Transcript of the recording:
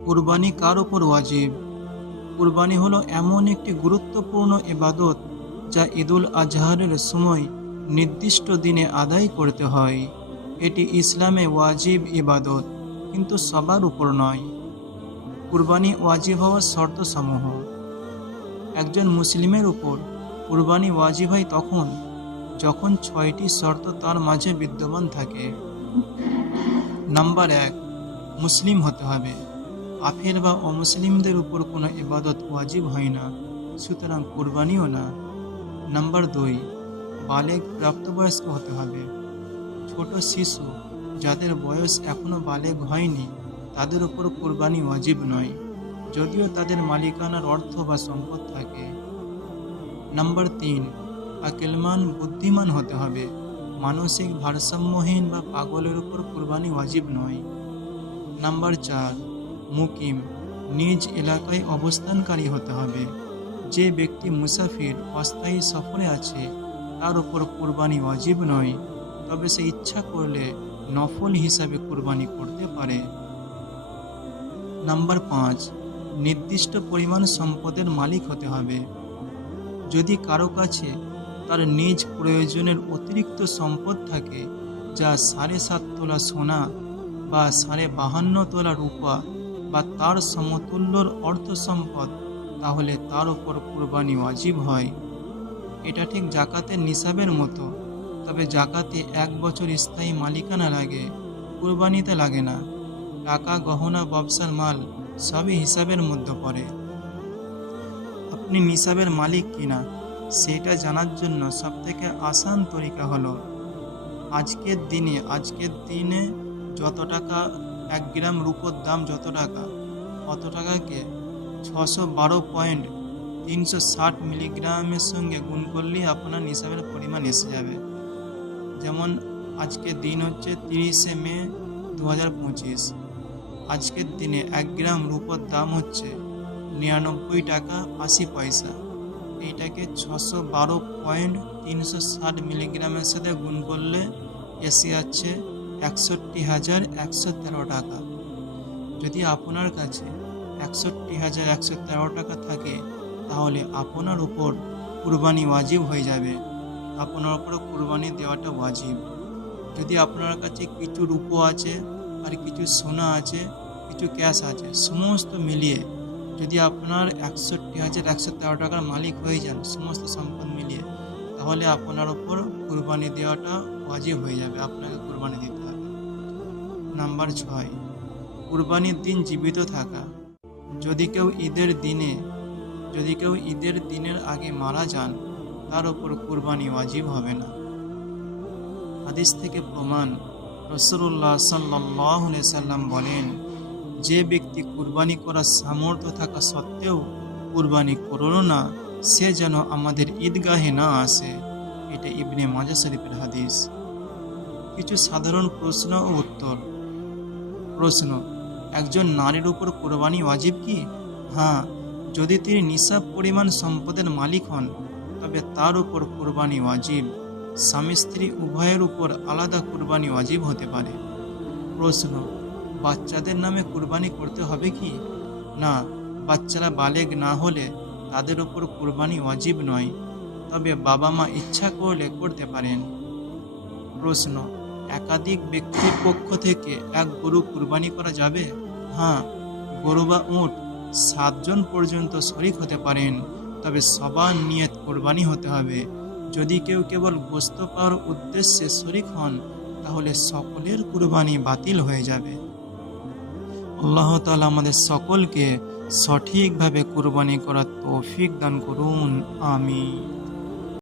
কুরবানি কার ওপর ওয়াজিব? কুরবানি হলো এমন একটি গুরুত্বপূর্ণ ইবাদত যা ঈদুল আজহারের সময় নির্দিষ্ট দিনে আদায় করতে হয়। এটি ইসলামে ওয়াজিব ইবাদত, কিন্তু সবার উপর নয়। কুরবানি ওয়াজিব হওয়ার শর্তসমূহ। একজন মুসলিমের উপর কুরবানি ওয়াজিব হয় তখন, যখন ছয়টি শর্ত তার মাঝে বিদ্যমান থাকে। নাম্বার এক, মুসলিম হতে হবে। কাফের বা অমুসলিমদের উপর কোনো ইবাদত ওয়াজিব হয় না, সুতরাং কুরবানিও না। নাম্বার দুই বালেগ প্রাপ্তবয়স্ক হতে হবে। ছোট শিশু যাদের বয়স এখনও বালেগ হয়নি, তাদের উপর কুরবানি ওয়াজিব নয়, যদিও তাদের মালিকানার অর্থ বা সম্পদ থাকে। নাম্বার তিন, আকেলমান বুদ্ধিমান হতে হবে। মানসিক ভারসাম্যহীন বা পাগলের উপর কুরবানি ওয়াজিব নয়। নাম্বার চার মুকিম, নিজ এলাকায় অবস্থানকারী হতে হবে। যে ব্যক্তি মুসাফির অস্থায়ী সফরে আছে, তার উপর কোরবানি অজীব নয়, তবে সে ইচ্ছা করলে নফল হিসাবে কুরবানি করতে পারে। নাম্বার পাঁচ, নির্দিষ্ট পরিমাণ সম্পদের মালিক হতে হবে। যদি কারও কাছে তার নিজ প্রয়োজনের অতিরিক্ত সম্পদ থাকে, যা সাড়ে সাত তোলা সোনা বা সাড়ে বাহান্ন তোলা রূপা বা তার সমতুল্যর অর্থ সম্পদ তাহলে তার উপর কুরবানি ওয়াজিব হয়। এটা ঠিক জাকাতের নিসাবের মতো, তবে জাকাতে এক বছর স্থায়ী মালিকানা লাগে, কুরবানিতে লাগে না। টাকা, গহনা, ব্যবসার মাল সবই হিসাবের মধ্যে পড়ে। আপনি নিসাবের মালিক কিনা, সেটা জানার জন্য সবথেকে আসান তরিকা হলো, আজকের দিনে আজকের দিনে যত টাকা এক গ্রাম রূপোর দাম যত টাকা, অত টাকাকে ছশো বারো পয়েন্ট তিনশো ষাট মিলিগ্রামের সঙ্গে গুণ করলেই আপনার নিসাবের পরিমাণ এসে যাবে। যেমন আজকের দিন হচ্ছে তিরিশে মে দু হাজার পঁচিশ। আজকের দিনে এক গ্রাম রূপোর দাম হচ্ছে নিরানব্বই টাকা আশি পয়সা। এইটাকে ছশো বারো পয়েন্ট তিনশো ষাট মিলিগ্রামের সাথে গুণ করলে এসে যাচ্ছে একষট্টি হাজার একশো তেরো টাকা। যদি আপনার কাছে একষট্টি হাজার একশো তেরো টাকা থাকে, তাহলে আপনার উপর কুরবানি ওয়াজিব হয়ে যাবে। আপনার উপর কুরবানি দেওয়াটা ওয়াজিব। যদি আপনার কাছে কিছু রূপো আছে আর কিছু সোনা আছে, কিছু ক্যাশ আছে, সমস্ত মিলিয়ে যদি আপনার একষট্টি হাজার একশো তেরো টাকার মালিক হয়ে যান, সমস্ত সম্পদ মিলিয়ে, তাহলে আপনার উপর কুরবানি দেওয়াটা ওয়াজিব হয়ে যাবে, আপনাকে কুরবানি দিতে নাম্বার ছয়। কুরবানির দিন জীবিত থাকা। যদি কেউ ঈদের দিনে, যদি কেউ ঈদের দিনের আগে মারা যান, তার উপর কুরবানি ওয়াজিব হবে না। হাদিস থেকে প্রমাণ রসুল্লাহ সাল্লাহ সাল্লাম বলেন, যে ব্যক্তি কুরবানি করার সামর্থ্য থাকা সত্ত্বেও কুরবানি করল না, সে যেন আমাদের ঈদগাহে না আসে। এটা ইবনে মাজা শরীফের হাদিস। কিছু সাধারণ প্রশ্ন ও উত্তর। প্রশ্ন, একজন নারীর উপর কোরবানি ওয়াজিব কি? হ্যাঁ যদি তিনি নিসাব পরিমাণ সম্পদের মালিক হন, তবে তার উপর কোরবানি ওয়াজিব। স্বামী স্ত্রী উভয়ের উপর আলাদা কুরবানি ওয়াজিব হতে পারে। প্রশ্ন, বাচ্চাদের নামে কুরবানি করতে হবে কি? না, বাচ্চারা বালেগ না হলে তাদের উপর কুরবানি ওয়াজিব নয়, তবে বাবা মা ইচ্ছা করলে করতে পারেন। প্রশ্ন একাধিক ব্যক্তির পক্ষ থেকে এক গরু কুরবানি করা যাবে? হ্যাঁ গরু বা উট সাতজন পর্যন্ত শরিক হতে পারেন, তবে সবার নিয়ত কোরবানি হতে হবে। যদি কেউ কেবল গোস্ত পাওয়ার উদ্দেশ্যে শরিক হন, তাহলে সকলের কুরবানি বাতিল হয়ে যাবে। আল্লাহ তাআলা আমাদের সকলকে সঠিকভাবে কুরবানি করার তৌফিক দান করুন। আমিন।